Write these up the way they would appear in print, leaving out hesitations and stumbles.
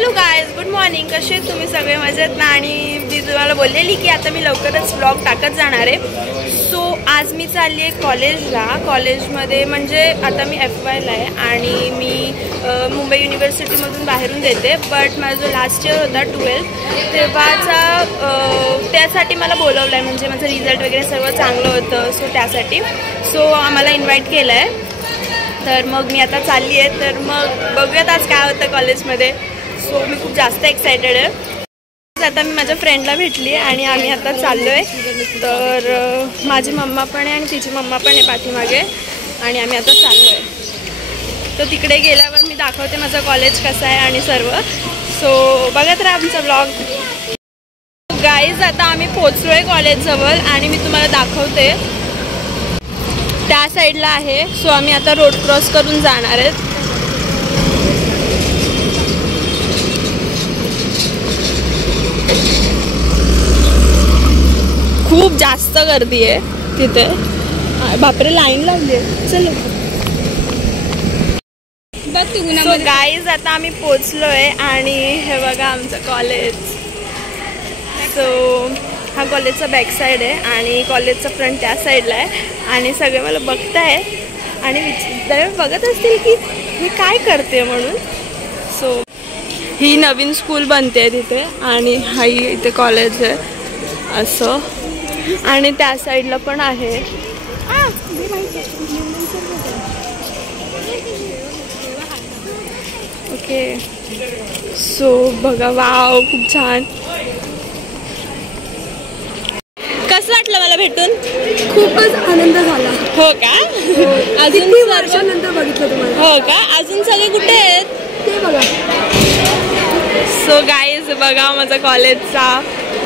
Hello guys, good morning. कसे तुम्ही सगळे मजेत ना? आणि मी तुम्हाला बोललेली की आता मी लवकरच व्लॉग टाकत जाणार आहे. सो आज मी चालली आहे कॉलेजला. कॉलेजमध्ये म्हणजे आता मी FYला आहे आणि मी मुंबई युनिव्हर्सिटीमधून बाहेरून देते. बट माझा जो लास्ट इयर होता 12th तेव्हाचा त्यासाठी मला बोलवलं आहे. म्हणजे माझं रिझल्ट वगैरे सर्व चांगलं होतं. सो त्यासाठी आम्हाला इन्व्हाइट केलं आहे. तर मग मी आता चालली आहे. तर मग बघूयात आज काय होतं कॉलेजमध्ये. सो मी खूप जास्त एक्सायटेड आहे. आता मी माझ्या फ्रेंडला भेटली आणि आम्ही आता चाललो आहे. तर माझी मम्मा पण आहे आणि तिची मम्मा पण आहे पाठीमागे आणि आम्ही आता चाललो आहे. तर तिकडे गेल्यावर मी दाखवते माझं कॉलेज कसं आहे आणि सर्व. सो बघत राहा आमचा व्लॉग. गाईज, आता आम्ही पोचलो आहे कॉलेजजवळ आणि मी तुम्हाला दाखवते. त्या साईडला आहे. सो आम्ही आता रोड क्रॉस करून जाणार आहेत. खूप जास्त गर्दी आहे तिथे. बापरे, लाईन लावली आहे. चलो. सो गाईज, आता आम्ही पोचलो आहे आणि हे बघा आमचं कॉलेज. सो हा कॉलेजचा बॅक साईड आहे आणि कॉलेजचा फ्रंट त्या साईडला आहे. आणि सगळे मला बघताय आणि बघत असतील की मी काय करते म्हणून. सो ही नवीन स्कूल बनते तिथे आणि हा इथे कॉलेज आहे असं. आणि त्या साईडला पण आहे. ओके. सो बघा, वाव, खूप छान. कसं वाटलं मला भेटून? खूपच आनंद झाला. हो का? अजून वर्षानंतर बघितलं तुम्हाला. हो का? अजून सगळे कुठे आहेत ते बघा. सो गाईज, बघा माझा कॉलेजचा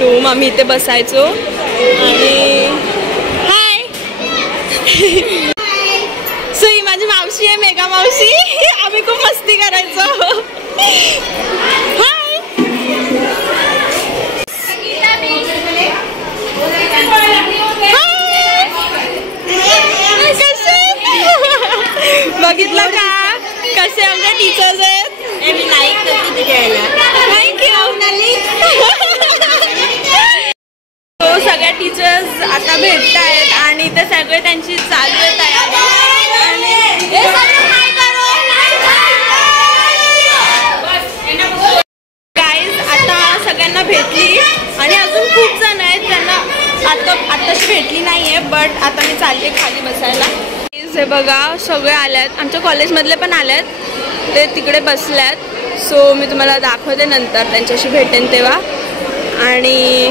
रूम. आम्ही इथे बसायचो आणि हाय. सो ही माझी मावशी आहे, मेघा मावशी. आम्ही खूप मस्ती करायचो. हाय. बघितलं का कसे आमचे टीचर्स आहेत. थँक्यू. सगळ्या टीचर्स आता भेटत आहेत आणि ते सगळे त्यांची चालू आहे तयारी. आणि गाईज, आता सगळ्यांना भेटली आणि अजून खूप जण आहेत त्यांना आत्ताशी भेटली नाही आहे. बट आता मी चालले खाली बसायला. हे बघा, सगळे आल्यात. आमच्या कॉलेजमधले पण आल्यात. ते तिकडे बसल्यात. सो मी तुम्हाला दाखवते नंतर त्यांच्याशी भेटेन तेव्हा. आणि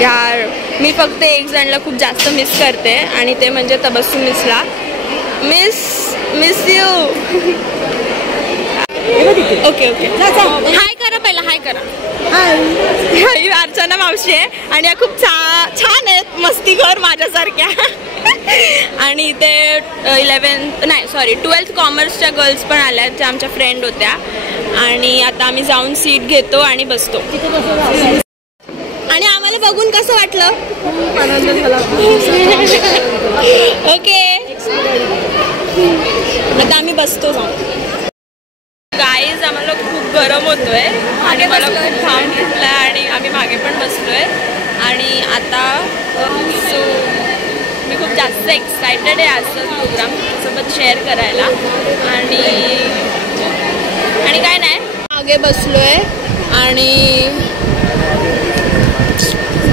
यार, मी फक्त एक जणला खूप जास्त मिस करते आणि ते म्हणजे तबस्सुम मिसला. Miss you. Okay okay. Hi करा पहिला. हाय करा. हाय. अर्चना मावशी आहे आणि या खूप छान आहेत, मस्तीखोर माझ्यासारख्या. आणि इथे 12th कॉमर्सच्या गर्ल्स पण आल्या ज्या आमच्या फ्रेंड होत्या. आणि आता आम्ही जाऊन सीट घेतो आणि बसतो. आणि आम्हाला बघून कसं वाटलं? आनंद झाला. ओके. आता आम्ही बसतो जाऊन. गाईज, आम्हाला खूप गरम होतोय आणि मला खूप घाम फुटलाय आणि आम्ही मागे पण बसलोय. आणि आता मी खूप जास्त एक्सायटेड आहे आजचा प्रोग्राम तुमच्यासोबत शेअर करायला. आणि काय नाही, मागे बसलोय आणि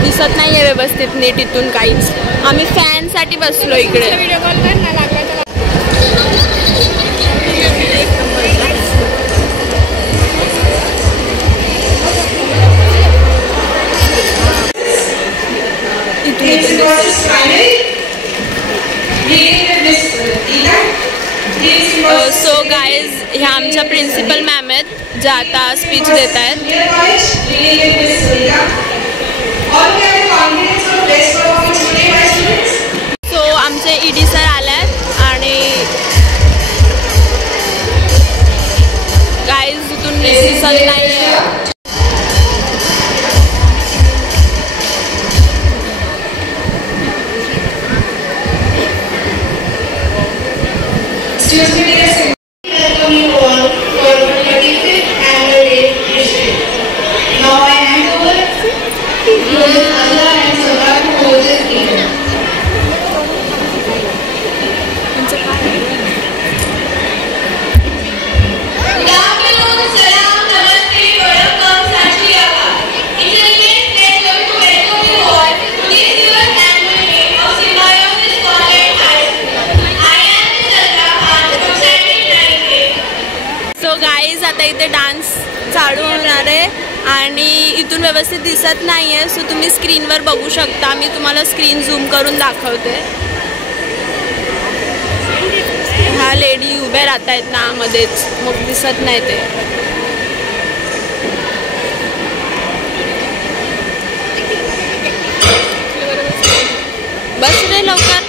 दिसत नाही आहे व्यवस्थित नीट इथून काहीच. आम्ही फॅनसाठी बसलो इकडे. व्हिडिओ कॉल कर ना. लागला सो गाईज, ह्या आमच्या प्रिन्सिपल मॅम आहेत ज्या आता स्पीच देत आहेत. सो आमचे ED सर आल्यात आणि गाईज इथून दिसत नाही. Welcome you all for the 25th annual day so guys आता इथे डान्स चालू होणार आहे आणि इथून व्यवस्थित दिसत नाही आहे, सो तुम्ही स्क्रीनवर बघू शकता. मी तुम्हाला स्क्रीन झूम करून दाखवते. ह्या लेडी उभ्या राहत आहेत ना मध्येच, मग दिसत नाही ते. बस रे लवकर.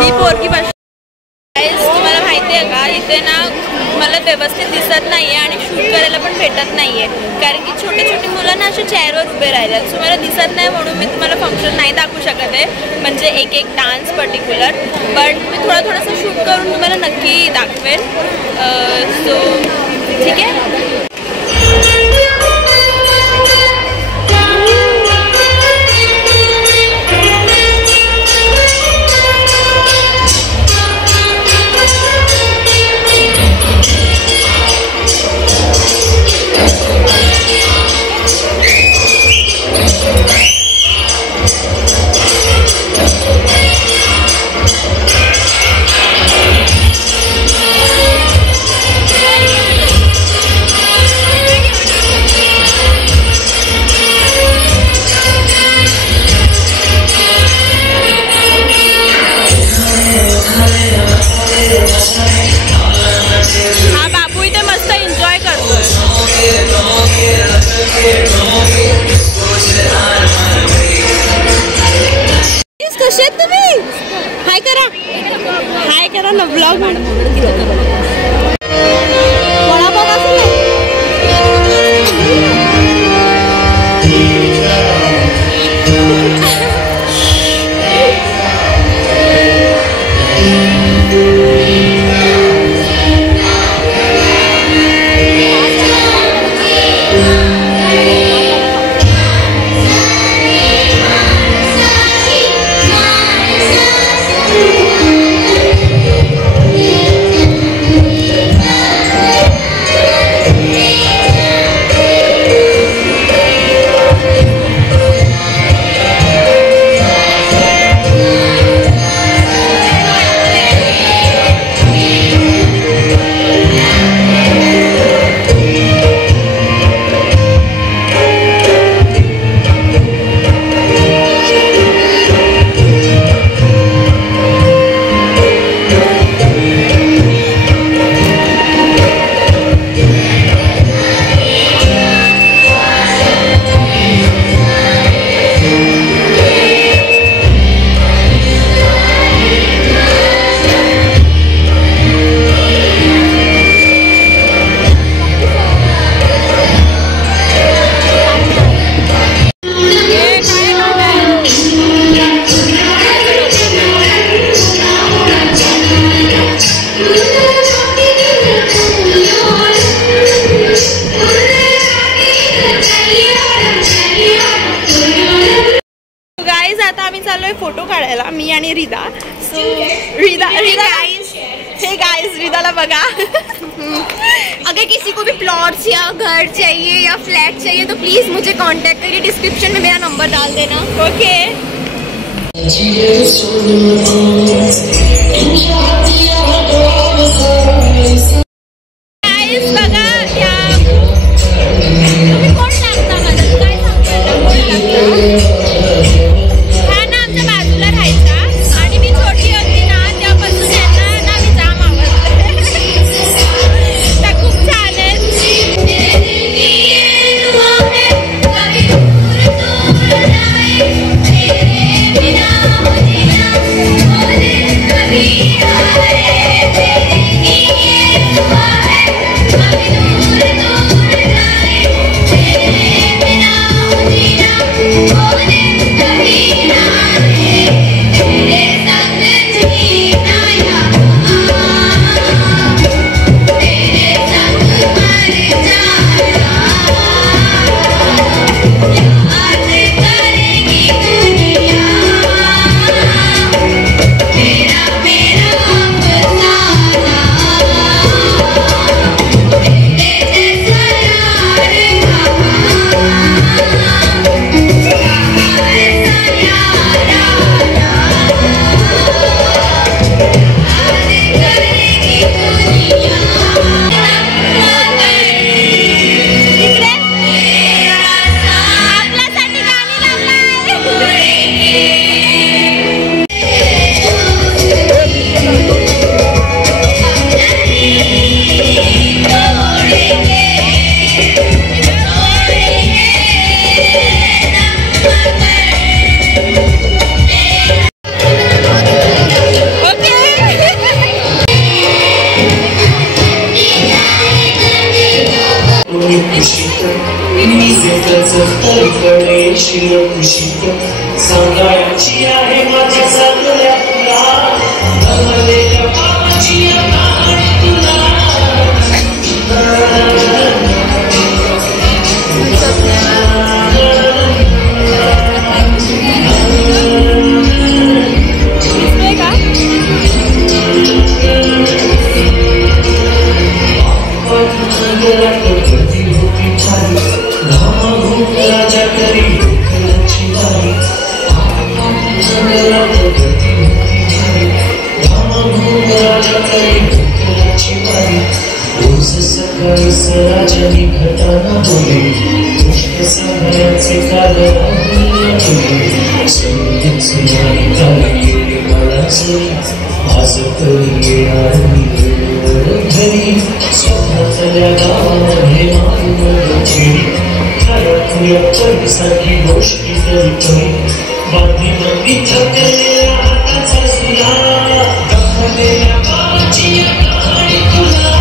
ही पोरगी तुम्हाला माहिती आहे का, इथे ना मला व्यवस्थित दिसत नाहीये आणि शूट करायला पण भेटत नाहीये, कारण की छोटे छोटे मुलं ना अशा चेअरवर उभे राहिल्यात. सो मला दिसत नाही म्हणून मी तुम्हाला फंक्शन नाही दाखवू शकत आहे, म्हणजे एक डान्स पर्टिक्युलर. बट मी थोडंसं शूट करून तुम्हाला नक्की दाखवेन. सो ठीक आहे. हा बाबू इथे मस्त एन्जॉय करतोय. कसे आहेत तुम्ही? हाय करा, हाय करा ना ब्लॉग. गाईज आता आम्ही चाललोय फोटो काढायला, मी आणि रिदा. सो रिदा हे गाइस रिदाला बघा. अगर किसी को भी प्लॉट्स या घर चाहिए या फ्लैट चाहिए तो प्लीज़ मुझे कांटेक्ट करिए. डिस्क्रिप्शन में मेरा नंबर डाल देना. ओके. गाइस बघा या तुम्ही कोण लागता मला काय सांगता कोण लागता. हा ना आमच्या बाजूला राहायचा आणि मी छोटी होती ना त्यापासून यांना ना मी जाम आवडते. त्या खूप छान आहेत. सांगायची आहे माझ्या सगळ्या सकाळी सराजनी घटाना बोले पुष्प सगळ्याचे काल संगीत सुनाई काली मला सरी आज तरी येणार घरी स्वतःच्या गावामध्ये मानवची तुझ्या परिसारखी गोष्टी जरी कमी बाधी नदी थकलेल्या हाताचा सुला गमलेल्या बाबाची कहाणी तुला.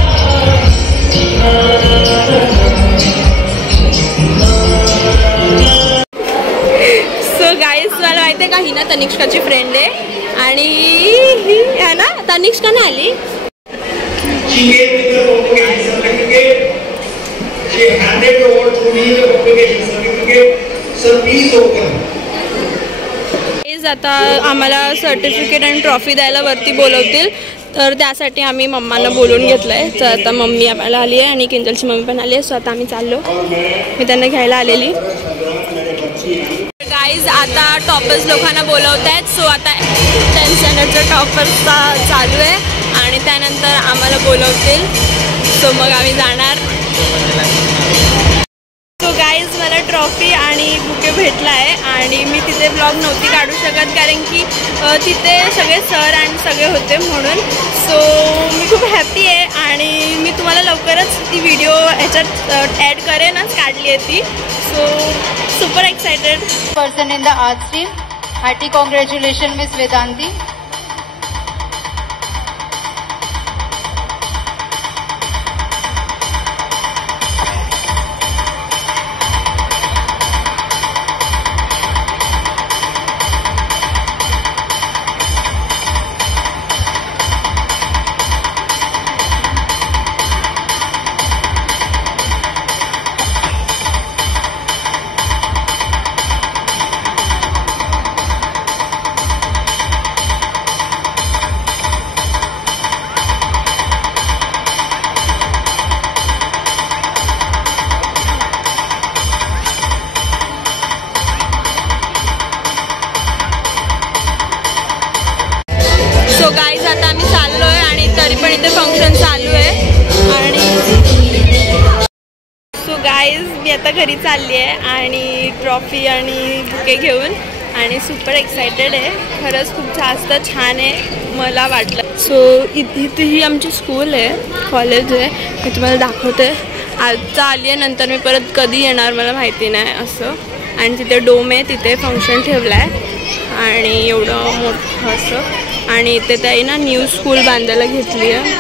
सो गाईज मला माहिती आहे का ही ना तनिष्काची फ्रेंड आहे आणि ही आहे ना तनिष्का ना आली. आता आम्हाला सर्टिफिकेट आणि ट्रॉफी द्यायला वरती बोलवतील तर त्यासाठी आम्ही मम्मांना बोलून घेतलंय. तर आता मम्मी आम्हाला आली आहे आणि किंजलची मम्मी पण आली आहे. सो आता आम्ही चाललो, मी त्यांना घ्यायला आलेली. गाईज आता टॉपर्स लोकांना बोलवत आहेत. सो आता 10th स्टँडर्डचा टॉपर्सचा चालू आहे आणि त्यानंतर आम्हाला बोलवतील. सो मग आम्ही जाणार. सो गाईज मला ट्रॉफी आणि बुके भेटला आहे आणि मी तिथे ब्लॉग नव्हती काढू शकत कारण की तिथे सगळे सर आणि सगळे होते म्हणून. सो मी खूप हॅपी आहे आणि मी तुम्हाला लवकरच ती व्हिडिओ ह्याच्यात ॲड करेनच, काढली आहे ती. So super excited. Person in the art stream. Hearty congratulation miss Vedanti. Guys मी आता घरी चालली आहे आणि ट्रॉफी आणि बुके घेऊन आणि सुपर एक्सायटेड आहे. खरंच खूप जास्त छान आहे मला वाटलं. सो इथे ही आमची स्कूल आहे, कॉलेज आहे, मी तुम्हाला दाखवते. आजचा आली आहे, नंतर मी परत कधी येणार मला माहिती नाही असं. आणि तिथे डोम आहे, तिथे फंक्शन ठेवलं आहे आणि एवढं मोठं असं. आणि इथे त्याही ना न्यू स्कूल बांधायला घेतली आहे.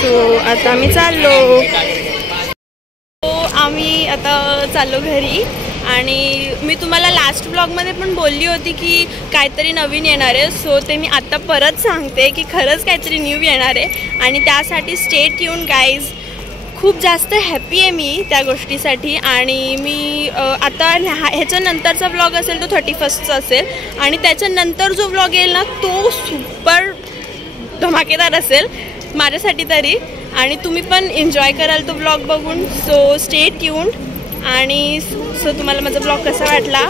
सो आता आम्ही चाललो. आम्ही आता चाललो घरी. आणि मी तुम्हाला लास्ट ब्लॉगमध्ये पण बोलली होती की काहीतरी नवीन येणार आहे. सो ते मी आत्ता परत सांगते की खरंच काहीतरी न्यू येणार आहे आणि त्यासाठी स्टे ट्यून गाईज. खूप जास्त हॅपी आहे मी त्या गोष्टीसाठी. आणि मी आता ह्याच्यानंतरचा ब्लॉग असेल तो 31st असेल आणि त्याच्यानंतर जो ब्लॉग येईल ना तो सुपर धमाकेदार असेल माझ्यासाठी तरी. आणि तुम्ही पण एन्जॉय कराल तो ब्लॉग बघून. So stay tune. आणि सो तुम्हाला माझा ब्लॉग कसा वाटला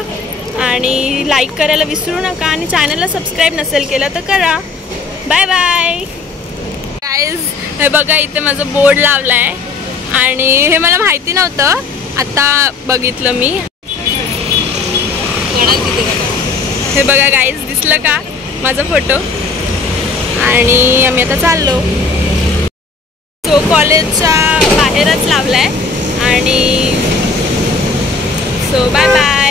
आणि लाईक करायला विसरू नका आणि चॅनलला सबस्क्राईब नसेल केलं तर करा. Bye bye guys. हे बघा इथे माझं बोर्ड लावलं आहे आणि हे मला माहिती नव्हतं, आता बघितलं मी. हे बघा गाईज, दिसलं का माझा फोटो. आणि आम्ही आता चाललो. सो कॉलेजच्या बाहेरच लावला आहे आणि सो बाय बाय.